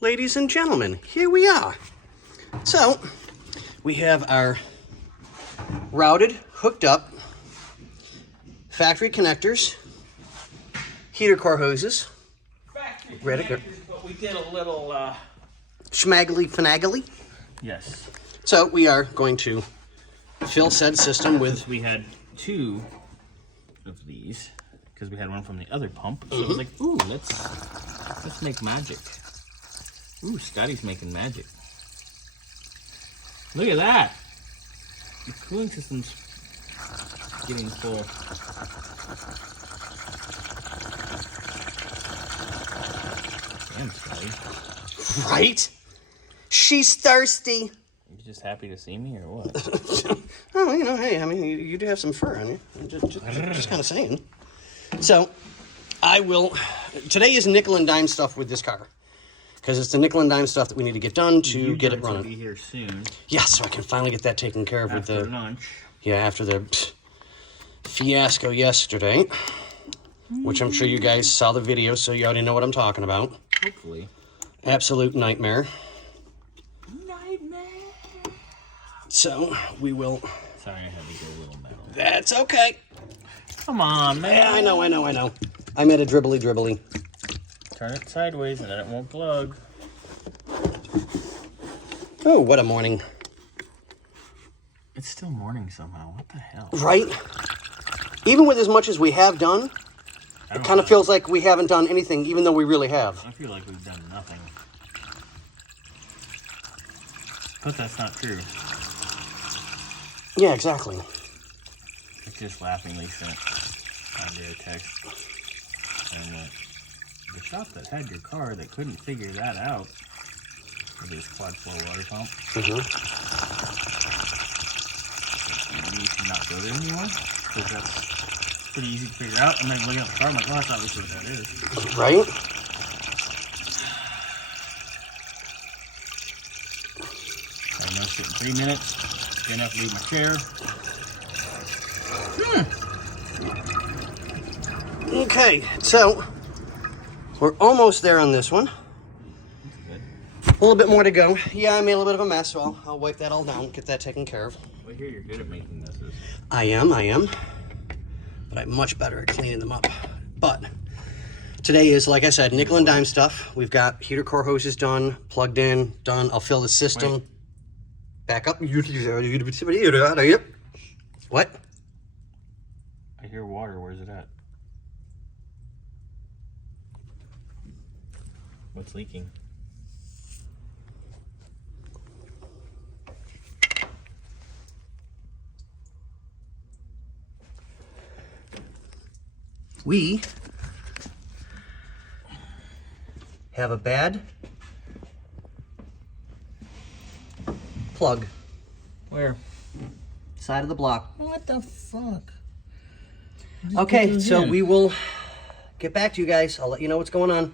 ladies and gentlemen, here we are. So, we have our routed, hooked up factory connectors, heater core hoses. Factory connectors, but we did a little... Schmaggly finaggly. Yes. So, we are going to fill said system with... We had two of these, because we had one from the other pump. So it was like, ooh, let's make magic. Ooh, Scotty's making magic. Look at that. The cooling system's getting full. Damn, Scotty. Right? She's thirsty. You just happy to see me, or what? Oh, you know, hey, I mean, you do have some fur on you. Just kind of saying. So, I will... Today is nickel and dime stuff with this car. Because it's the nickel and dime stuff that we need to get done to get it running. Be here soon. Yeah, so I can finally get that taken care of After with the... lunch. Yeah, after the fiasco yesterday. Which I'm sure you guys saw the video, so you already know what I'm talking about. Hopefully. Absolute nightmare. Nightmare. So, we will... Sorry, I had to go a little metal. That's okay. Come on, man. Yeah, I know. I made a dribbly. Turn it sideways and then it won't plug. Oh, what a morning. It's still morning somehow. What the hell? Right? Even with as much as we have done, it kind of feels like we haven't done anything, even though we really have. I feel like we've done nothing. But that's not true. Yeah, exactly. I just laughingly sent Andre a text. And the shop that had your car that couldn't figure that out with his quad flow water pump. Maybe you should not go there anymore, because that's pretty easy to figure out. And then looking at the car, I'm like, well, that's obviously what that is. Right? I know shit in 3 minutes. Gonna have to leave my chair. Okay, so we're almost there on this one. That's good. A little bit more to go. Yeah, I made a little bit of a mess, so I'll wipe that all down, get that taken care of. I hear you're good at making messes. I am. But I'm much better at cleaning them up. But today is, like I said, nickel and dime stuff. We've got heater core hoses done, plugged in, done. I'll fill the system. Wait. Back up. What? I hear water. Where's it at? What's leaking? We have a bad plug. Where? Side of the block. What the fuck? Okay, so we will get back to you guys. I'll let you know what's going on.